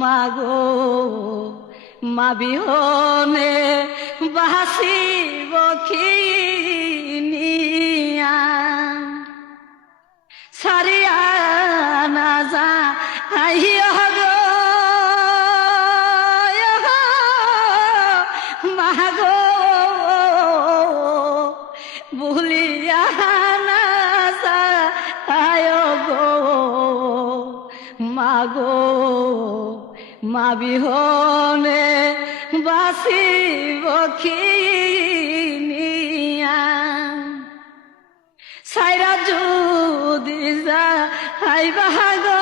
মাগো মা বিহনে বাসিব খিনিয়া সারিয়া না যা আইয়া গো মাগো ভুলিয়া না যা আয় গো মাগো মা বিহনে বাসিব খিনিয়া সাইরা যদি যা আইবা গো